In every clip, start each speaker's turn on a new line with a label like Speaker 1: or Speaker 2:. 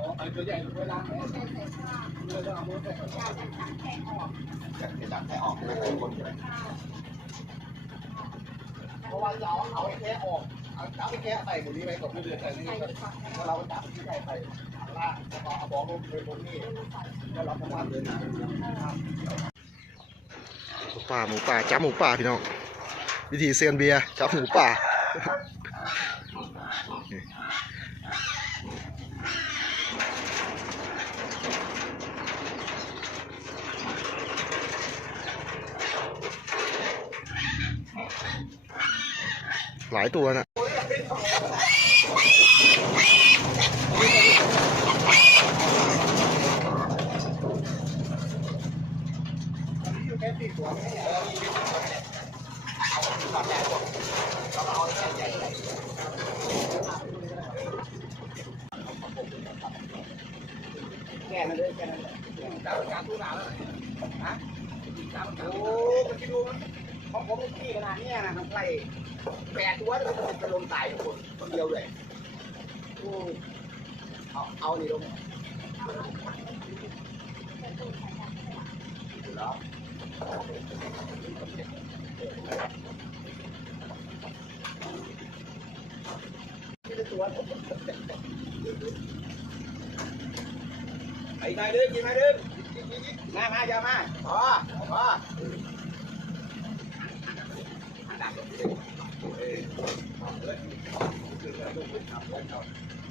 Speaker 1: เลยต้องเอามือใส่ก่อน
Speaker 2: อยากจะตัดแค่ออก
Speaker 3: จะจับแต่ออกคนใช่ไหม
Speaker 1: เพราะว่าเราเอาไอ้แค่ออกเอาจับไอ้แค่ใส่ตรงนี้ไว้ก่อนไม่เดือดใส่นี่ก่อน
Speaker 2: ดีกว่า
Speaker 1: แล้วเราจับที่ใส่ไปล่างแล้วก็เอาบอลลงไปบนนี่แล้วเราทำงานเดินหน้า
Speaker 3: หมูป่าหมูป่าจับหมูป่าพี่น้องวิธีเซียนเบียร์จับหมูป่า หลายตัวนะ
Speaker 1: แค่มันเลยแก่นั่นเลยจับการตู้หนาแล้วฮะโอ้มันคิดดูของผมขี้ขนาดนี้นะมันไล่ แปดตัวแล้วมันจะลงตายคนคนเดียวเลยเอาเอานี่ลงแล้วไอ้นายดึงกินนายดึงมามาอย่ามาพอพอ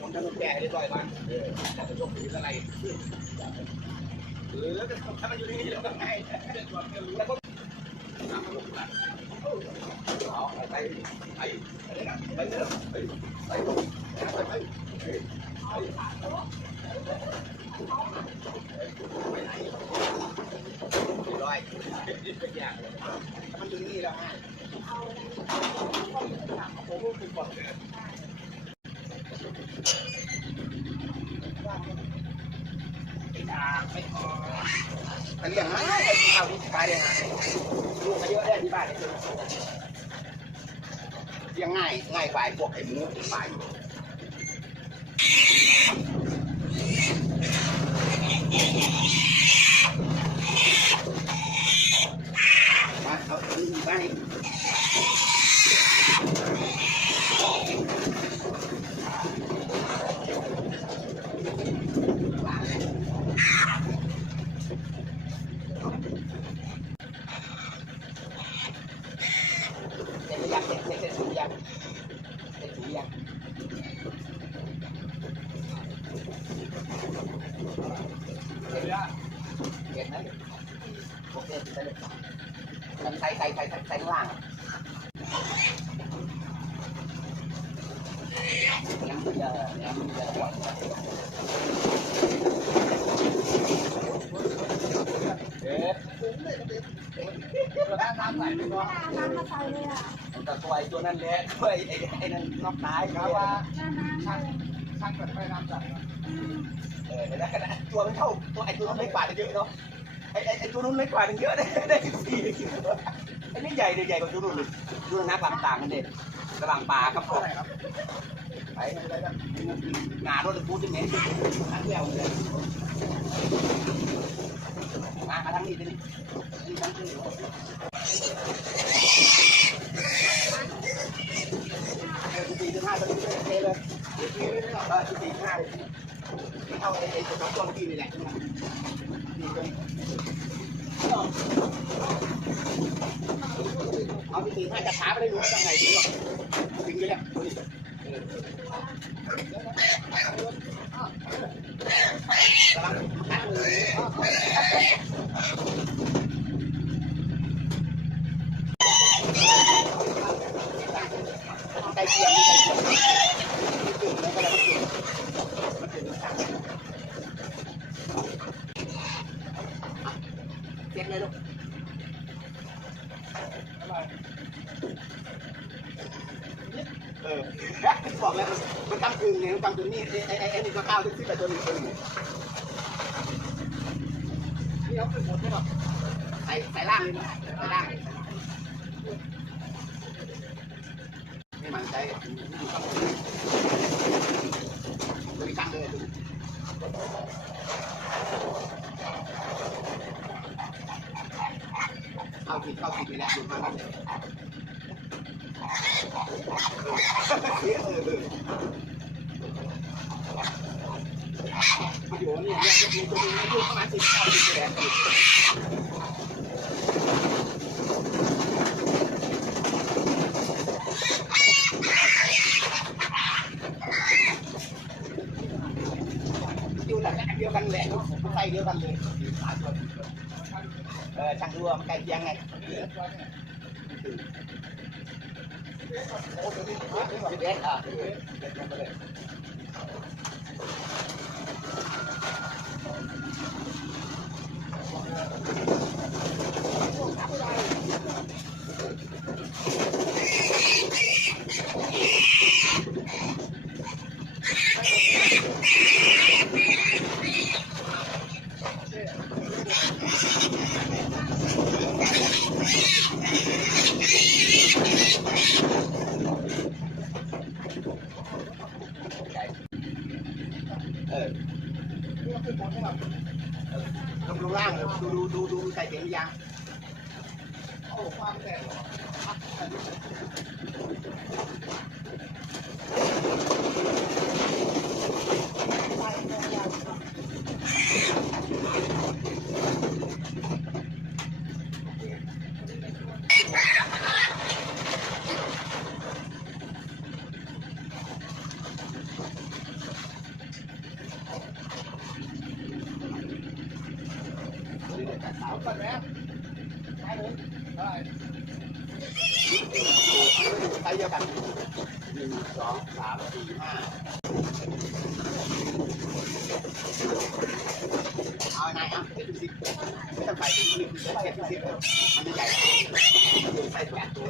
Speaker 1: ผมจะแก่ได้ต่อยมันแต่จะยกถืออะไรหรือแล้วถ้ามันอยู่นี่แล้วก็ไง แล้วก็เอาไปไปไปไปเถอะไปไปไปไปร้อยเป็นอย่างมันอยู่นี่แล้วฮะผมก็คือก่อนอันนี้อย่างไร ไอ้ที่เอายเลยฮะลูกมาเยอะได้ที่บ้านเลยยังง่ายง่ายไปพวกไอ้หมูไปมายเอาตัวนี้ไปเสร็จหรือยังเสร็จเสร็จเสร็จหรือยังเสร็จหรือยังเสร็จแล้วเสร็จนะโอเคเสร็จแล้วใส่ใส่ใส่ใส่ใส่ข้างล่างยังไม่เจอยังไม่เจอเอ๊ะน้ำใส่ไปก่อน
Speaker 2: น้ำมาใส่เลยอะ
Speaker 1: แต่ตัวไอ้ตัวนั้นแหละตัวไอ้ไอ้นั่นนอกตายครับว่า
Speaker 2: น้ำน้ำเลย
Speaker 1: ช่างไปน้ำใสเออแล้วก็ตัวมันเท่าตัวไอ้ตัวนั้นเล็กกว่าเยอะเนาะไอ้ไอ้ตัวนู้นเล็กกว่าเยอะได้ได้สี่ไอ้นี่ใหญ่เลยใหญ่กว่าตัวนู้นเลยดูนะความต่างกันเด็ดระหว่างปลากับพวก ไปงานรถพูดยังไงทั้งเดียวเลยมาทางนี้ดินี่ทั้งที่สี่ถึงห้าตอนนี้เลยเออสี่ถึงห้าเลยเอาไอ้ไอ้สองตัวเมื่นี่แหละ ถือาที่สี่ห้าจะช้าไปได้รู้ยังไงถึงหรอกถึงไปแล้วตัวนี้กำลังคัดเลยใกล้เคียงใกล้เยงมันเกิดแล้วก็แล้วมันเกิดมันเกิดเป็นสั่ง งฟังตัวนี้ไอ้ไอ้ไอ้นี่ก็ข้าวที่ที่ไปตัวนี้ตัวนี้นี่เอาขึ้นหมดใช่ป่ะใส่ใส่ล่างเลยนะใส่ล่างนี่มันใจอยู่ฝั่งตัวนี้ตัวนี้ตั้งเลยเข้าผิดเข้าผิดไปแล้วอยู่ข้างนั้นเลย วิดีโอ นี่เนี่ยจะมีตัวนี้อยู่ประมาณสิบเก้าสิบแปดอ ยู่หลังเดียวกันแหละใส่เดียวกันเลยเออช่างดูว่ามันใกล้เคียงไงสิบเอ็ดอะ เออลงลงล่างเลย ดูดูใส่เสียงยังโอ้ความแรงสาวก่อนแล้ว ใช่เยอะกันหนึ่งสองสามสี่ห้าเอาไหนอะเจ็ดสิบไม่ต้องใส่ถึงสิบเจ็ดสิบมันไม่ใหญ่ใส่แปดตัว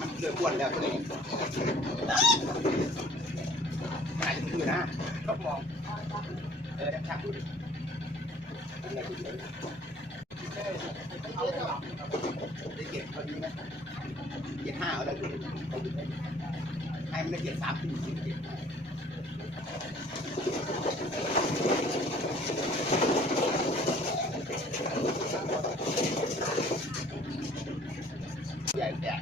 Speaker 1: มันเลือกอ้วนแล้วตัวนี้น่าจะคือนะก็มองเออชักดูดิอะ ไดูดิได้เก็บพอดีไหมเก็บห้าเอาได้ให้มันได้เก็บสามถึงสิบเก็บใหญ่แต่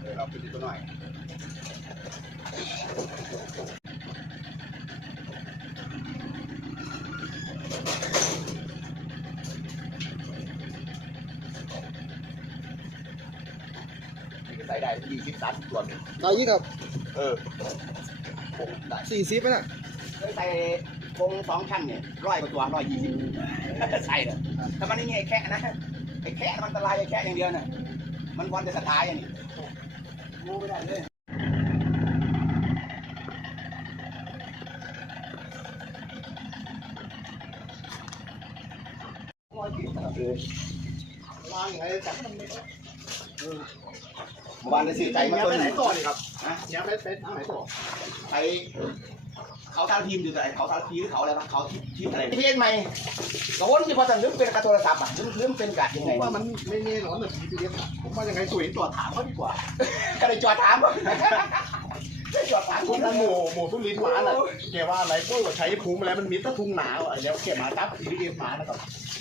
Speaker 1: เออเราไปดูตัวหน่อย ใส่ได้ ยี่สิบสามสิบตัวเลย
Speaker 3: ได้ยี่ครับ
Speaker 1: เออคงได้
Speaker 3: สี่สิบไหมน่ะ
Speaker 1: เคยใส่คงสองชั้นเนี่ยร้อยกว่าตัวร้อยยี่สิบใช่เลยถ้ามันนี่ไอ้แค่นะไอ้แค่มันอันตรายไอ้แค่อย่างเดียวน่ะมันวันจะสะท้ายอันนี้งูไม่ได้เลย เมื่อวานได้ซื้อใจมาตัวหนึง
Speaker 4: ครับ
Speaker 1: นะ
Speaker 4: เดี๋ยวไปไปทางไหนต่อ
Speaker 1: ไปเขาทางทีมอยู่ไหนเขาทางทีมหรือเขาอะไรนะเขาทีมทีมอะไรเทียนใหม่โดนที่พอจะลืมเป็นกระโทรศัพท์อะลืมลืมเป็นกัดยัง
Speaker 4: ผ
Speaker 1: ไง
Speaker 4: มว่ามันไม่แน่นอนแบบทีเดียวผมว่ายังไงตัวเองตัวถามเขาดีกว่า
Speaker 1: ก็เลยจอดถาม ว่าจอดผ่าน
Speaker 4: คุณหมูหมูทุลินหมาน่ะแกว่าอะไรก็ใช้ภูมิอะไรมันมีแตะทุงหนาวอะเดี๋ยวเก็บมาตับทีเอ็มหมานะครับ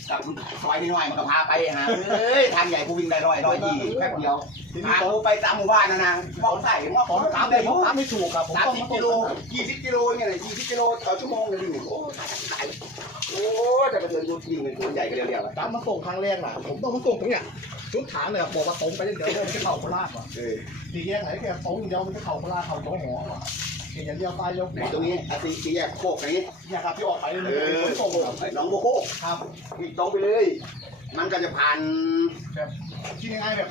Speaker 1: กับซอยนิดหน่อยมันก็พาไปหาเอ้ยทางใหญ่กูวิ่งได้ร้อยร้อยยี่แป๊บเดียวพากูไปตามหมู่บ้านนะนะมองใส่มอง
Speaker 4: ผม
Speaker 1: ตา
Speaker 4: ตามม
Speaker 1: ได้
Speaker 4: ได้
Speaker 1: ม
Speaker 4: ผ
Speaker 1: อง
Speaker 4: มตามไม่ถูกครับผม
Speaker 1: สาม
Speaker 4: ต้อง
Speaker 1: สิบ
Speaker 4: มา
Speaker 1: กิ
Speaker 4: กิ
Speaker 1: โล
Speaker 4: โล
Speaker 1: ยี่สิบกิโลเนี่ยเลยยี่สิบกิโลต่อชั่วโมงเลยอยู่โอ้ตายโอ้แต่กระเทือนยูทีเงินตัวใหญ่กันเรียวๆ
Speaker 4: ตามมาส่งครั้งแรกน่ะผมต้องมาส่งตรงเนี้ย ชุดฐานเลยบอกว่าตรงไปเดี๋ยวเดี๋ยวมันจะเข้าโคราชว่ะ
Speaker 1: เออ
Speaker 4: ทีแยกไหนแกตรงเดียวมันจะเข้าโคราชเข้าจ้องหอว่ะเห็นอย่างเดียวตายเดียว
Speaker 1: ไหนตรงนี้อาซีซีแยกโคกไหน
Speaker 4: เนี่ยครับที่ออกไปเลย
Speaker 1: เอ
Speaker 4: มันเป็น
Speaker 1: อ
Speaker 4: ขนส่งครับ
Speaker 1: น้องโบโคก
Speaker 4: ครับ
Speaker 1: ที่ตรงไปเลย มันก็จะผ่าน
Speaker 4: แบบที่ง่ายๆแบบ